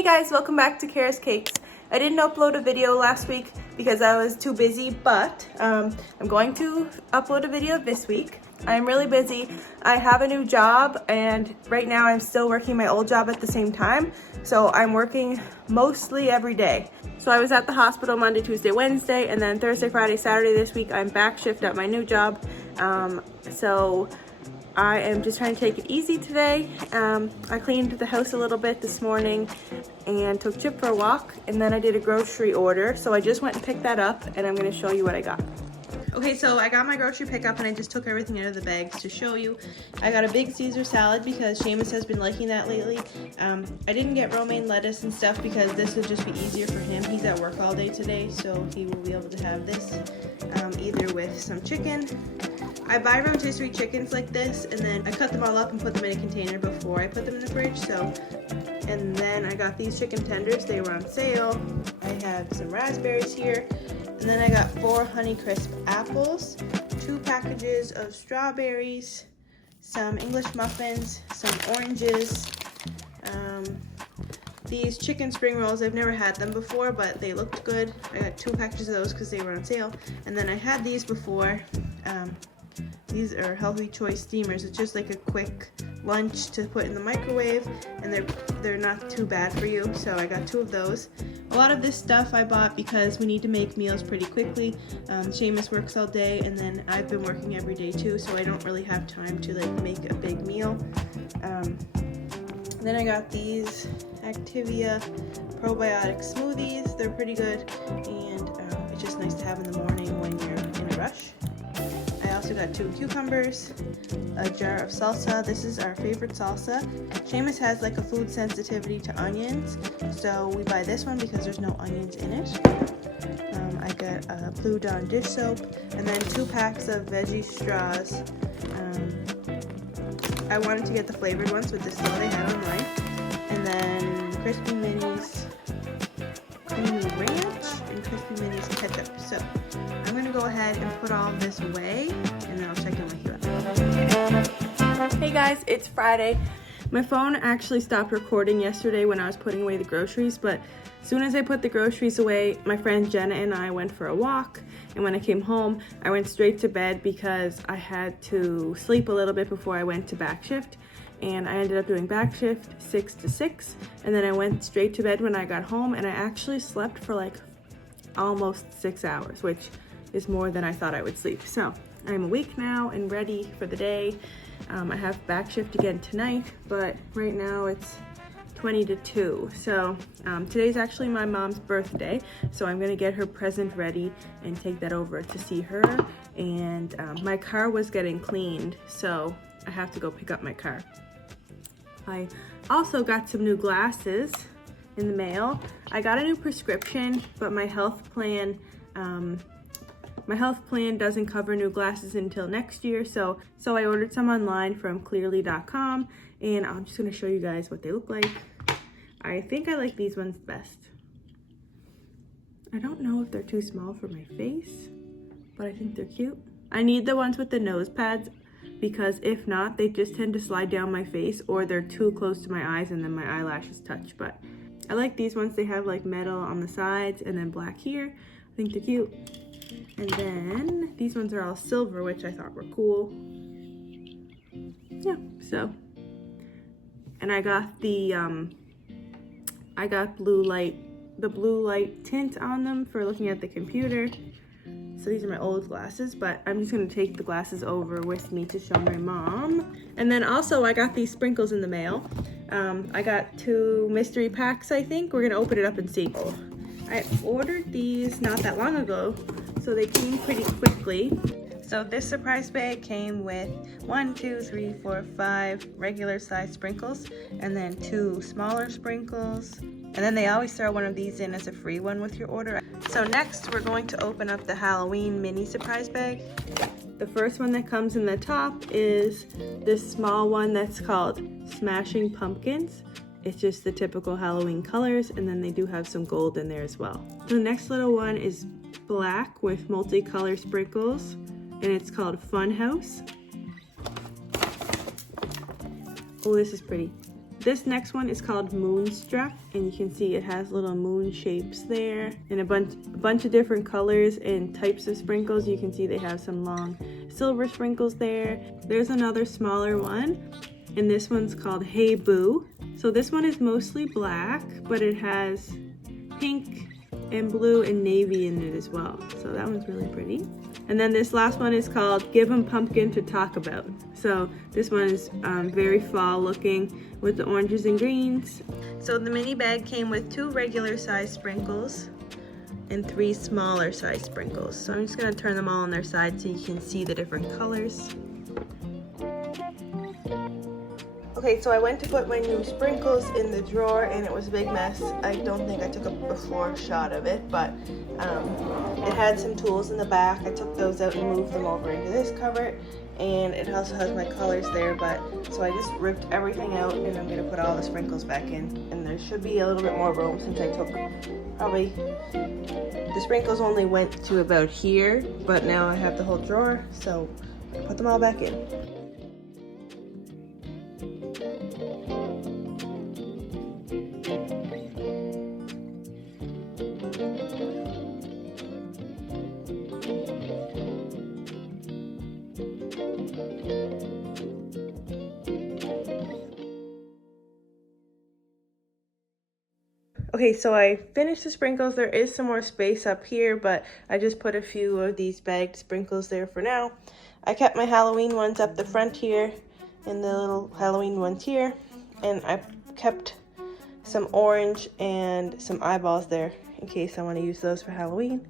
Hey guys, welcome back to Cara's Cakes. I didn't upload a video last week because I was too busy, but I'm going to upload a video this week. I'm really busy. I have a new job and right now I'm still working my old job at the same time. So I'm working mostly every day. So I was at the hospital Monday, Tuesday, Wednesday, and then Thursday, Friday, Saturday this week I'm back shift at my new job. So I am just trying to take it easy today. I cleaned the house a little bit this morning and took Chip for a walk, and then I did a grocery order. So I just went and picked that up and I'm gonna show you what I got. Okay, so I got my grocery pickup and I just took everything out of the bags to show you. I got a big Caesar salad because Seamus has been liking that lately. I didn't get romaine lettuce and stuff because this would just be easier for him. He's at work all day today, so he will be able to have this either with some chicken. I buy rotisserie chickens like this and then I cut them all up and put them in a container before I put them in the fridge. And then I got these chicken tenders. They were on sale. I have some raspberries here. And then I got 4 Honeycrisp apples, 2 packages of strawberries, some English muffins, some oranges, these chicken spring rolls. I've never had them before, but they looked good. I got 2 packages of those because they were on sale. And then I had these before. These are Healthy Choice steamers. It's just like a quick lunch to put in the microwave, and they're not too bad for you, so I got 2 of those. A lot of this stuff I bought because we need to make meals pretty quickly. Seamus works all day, and then I've been working every day too, so I don't really have time to like make a big meal. Then I got these Activia probiotic smoothies. They're pretty good, and it's just nice to have in the morning when you're in a rush. I also got 2 cucumbers, a jar of salsa. This is our favorite salsa. Seamus has like a food sensitivity to onions, so we buy this one because there's no onions in it. I got a Blue Dawn dish soap, and then 2 packs of veggie straws. I wanted to get the flavored ones with the straw they had online. And then Crispy Minis Creamy Ranch and Crispy Minis Ketchup. So I'm going to go ahead and put all of this away, and then I'll check in with you. Hey guys, it's Friday. My phone actually stopped recording yesterday when I was putting away the groceries, but as soon as I put the groceries away, my friend Jenna and I went for a walk, and when I came home, I went straight to bed because I had to sleep a little bit before I went to back shift, and I ended up doing back shift 6 to 6, and then I went straight to bed when I got home, and I actually slept for like almost 6 hours, which is more than I thought I would sleep. So I'm awake now and ready for the day. I have back shift again tonight, but right now it's 20 to 2. So today's actually my mom's birthday, so I'm gonna get her present ready and take that over to see her. And my car was getting cleaned, so I have to go pick up my car. I also got some new glasses in the mail. I got a new prescription, but my health plan doesn't cover new glasses until next year, so I ordered some online from clearly.com, and I'm just gonna show you guys what they look like. I think I like these ones best. I don't know if they're too small for my face, but I think they're cute. I need the ones with the nose pads because if not, they just tend to slide down my face, or they're too close to my eyes and then my eyelashes touch. But I like these ones. They have like metal on the sides and then black here. I think they're cute. And then these ones are all silver, which I thought were cool. Yeah, so. And I got the blue light tint on them for looking at the computer. So these are my old glasses, but I'm just gonna take the glasses over with me to show my mom. And then also I got these sprinkles in the mail. I got 2 mystery packs, I think. We're gonna open it up and see. I ordered these not that long ago, so they came pretty quickly. So this surprise bag came with 1, 2, 3, 4, 5 regular size sprinkles, and then 2 smaller sprinkles. And then they always throw one of these in as a free one with your order. So next we're going to open up the Halloween mini surprise bag. The first one that comes in the top is this small one that's called Smashing Pumpkins. It's just the typical Halloween colors, and then they do have some gold in there as well. The next little one is black with multicolor sprinkles, and it's called Fun House. Oh, this is pretty. This next one is called Moonstruck, and you can see it has little moon shapes there and a bunch of different colors and types of sprinkles. You can see they have some long silver sprinkles there. There's another smaller one, and this one's called Hey Boo. So this one is mostly black, but it has pink and blue and navy in it as well. So that one's really pretty. And then this last one is called Give 'em Pumpkin to Talk About. So this one is very fall looking with the oranges and greens. So the mini bag came with 2 regular size sprinkles and 3 smaller size sprinkles. So I'm just gonna turn them all on their side so you can see the different colors. Okay, so I went to put my new sprinkles in the drawer and it was a big mess. I don't think I took a before shot of it, but it had some tools in the back. I took those out and moved them over into this cupboard, and it also has my colors there, so I just ripped everything out and I'm gonna put all the sprinkles back in. And there should be a little bit more room since I took the sprinkles only went to about here, but now I have the whole drawer, so I put them all back in. Okay, so I finished the sprinkles. There is some more space up here, but I just put a few of these bagged sprinkles there for now. I kept my Halloween ones up the front here and the little Halloween ones here, and I kept some orange and some eyeballs there in case I want to use those for Halloween.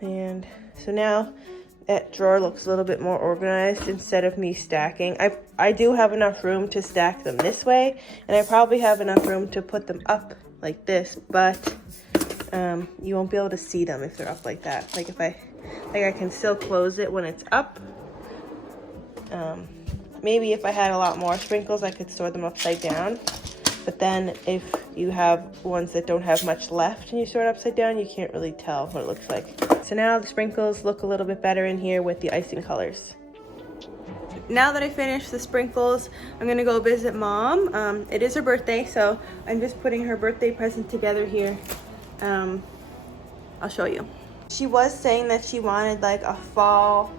And so now that drawer looks a little bit more organized instead of me stacking. I do have enough room to stack them this way, and I probably have enough room to put them up like this, but you won't be able to see them if they're up like that. Like I can still close it when it's up. Maybe if I had a lot more sprinkles, I could store them upside down. But then if you have ones that don't have much left and you store it upside down, you can't really tell what it looks like. So now the sprinkles look a little bit better in here with the icing colors. Now that I finished the sprinkles, I'm gonna go visit Mom. It is her birthday, so I'm just putting her birthday present together here. I'll show you. She was saying that she wanted like a fall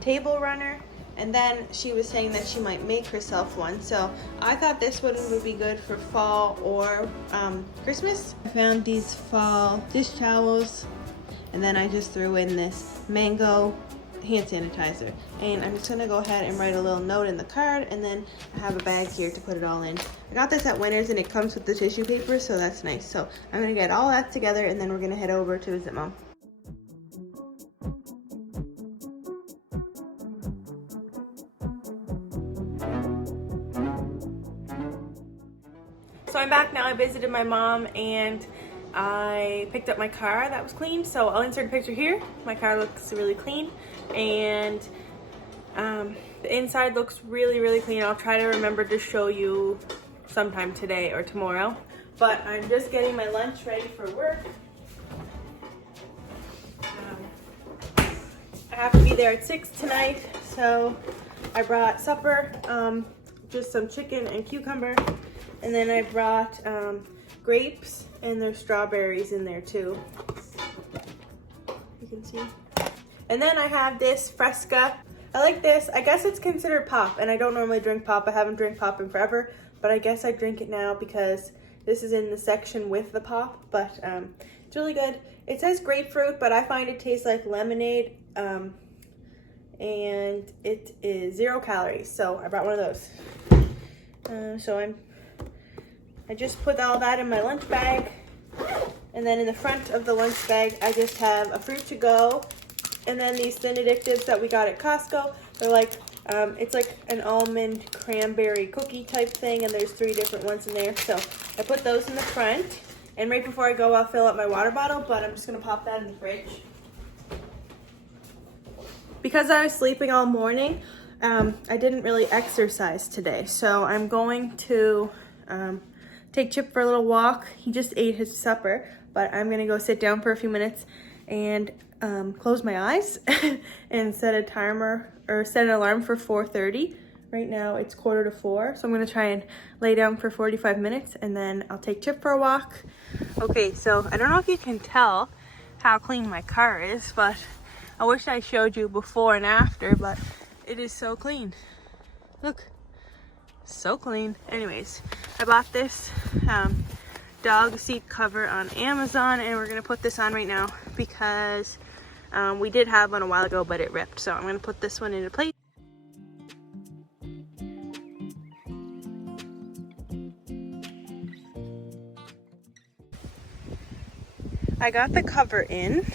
table runner, and then she was saying that she might make herself one. So I thought this one would be good for fall or Christmas. I found these fall dish towels, and then I just threw in this mango hand sanitizer, and I'm just gonna go ahead and write a little note in the card, and then I have a bag here to put it all in. I got this at Winners and it comes with the tissue paper, so that's nice. So I'm gonna get all that together and then we're gonna head over to visit Mom. So I'm back now. I visited my mom and I picked up my car that was clean, so I'll insert a picture here. My car looks really clean, and the inside looks really clean. I'll try to remember to show you sometime today or tomorrow, but I'm just getting my lunch ready for work. I have to be there at 6 tonight, so I brought supper, just some chicken and cucumber, and then I brought grapes, and there's strawberries in there too. You can see. And then I have this Fresca. I like this. I guess it's considered pop, and I don't normally drink pop. I haven't drank pop in forever, but I guess I drink it now because this is in the section with the pop, but it's really good. It says grapefruit, but I find it tastes like lemonade, and it is 0 calories, so I brought one of those. So I just put all that in my lunch bag, and then in the front of the lunch bag I just have a fruit to go, and then these Thin Addictives that we got at Costco. They're like it's like an almond cranberry cookie type thing, and there's 3 different ones in there, so I put those in the front. And right before I go, I'll fill up my water bottle, but I'm just gonna pop that in the fridge. Because I was sleeping all morning, I didn't really exercise today, so I'm going to take Chip for a little walk. He just ate his supper, but I'm gonna go sit down for a few minutes and close my eyes and set a timer or set an alarm for 4:30 Right now it's 3:45, so I'm gonna try and lay down for 45 minutes and then I'll take Chip for a walk. Okay, so I don't know if you can tell how clean my car is, but I wish I showed you before and after, but it is so clean. Look, so clean. Anyways, I bought this dog seat cover on Amazon, and we're gonna put this on right now because we did have one a while ago, but it ripped. So I'm gonna put this one into place. I got the cover in,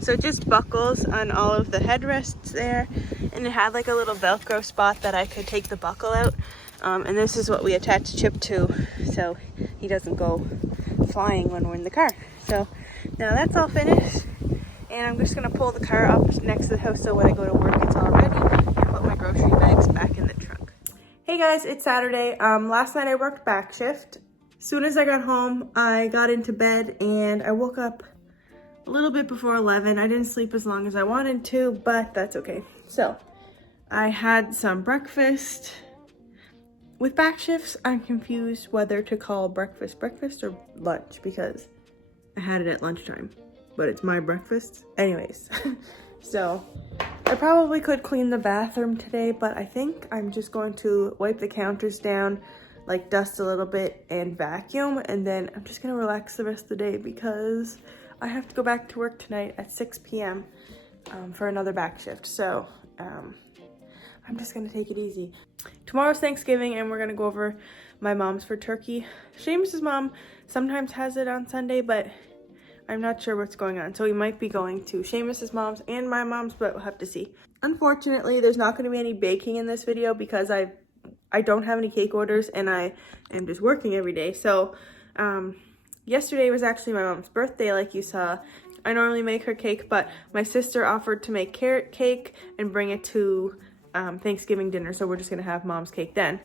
so it just buckles on all of the headrests there, and it had like a little Velcro spot that I could take the buckle out. And this is what we attach Chip to, so he doesn't go flying when we're in the car. So now that's all finished, and I'm just gonna pull the car up next to the house so when I go to work it's all ready, and put my grocery bags back in the trunk. Hey guys, it's Saturday. Last night I worked back shift. As soon as I got home, I got into bed and I woke up a little bit before 11. I didn't sleep as long as I wanted to, but that's okay. So I had some breakfast. With back shifts, I'm confused whether to call breakfast or lunch because I had it at lunchtime, but it's my breakfast. Anyways, so I probably could clean the bathroom today, but I think I'm just going to wipe the counters down, like dust a little bit and vacuum, and then I'm just gonna relax the rest of the day because I have to go back to work tonight at 6 p.m. For another back shift. So I'm just gonna take it easy. Tomorrow's Thanksgiving and we're gonna go over my mom's for turkey. Seamus's mom sometimes has it on Sunday, but I'm not sure what's going on. So we might be going to Seamus's mom's and my mom's, but we'll have to see. Unfortunately, there's not gonna be any baking in this video because I don't have any cake orders and I am just working every day. So yesterday was actually my mom's birthday, like you saw. I normally make her cake, but my sister offered to make carrot cake and bring it to Thanksgiving dinner, so we're just gonna have mom's cake then.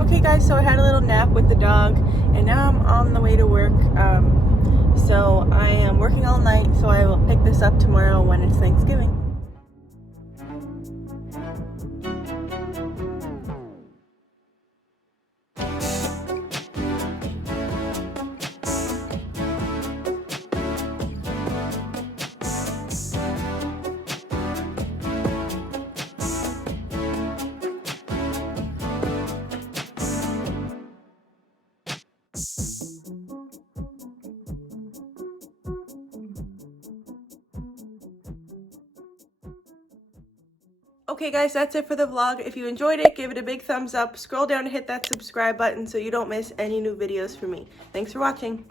Okay guys, so I had a little nap with the dog and now I'm on the way to work. So I am working all night, so I will pick this up tomorrow when it's Thanksgiving. Okay guys, that's it for the vlog. If you enjoyed it, give it a big thumbs up. Scroll down to hit that subscribe button so you don't miss any new videos from me. Thanks for watching.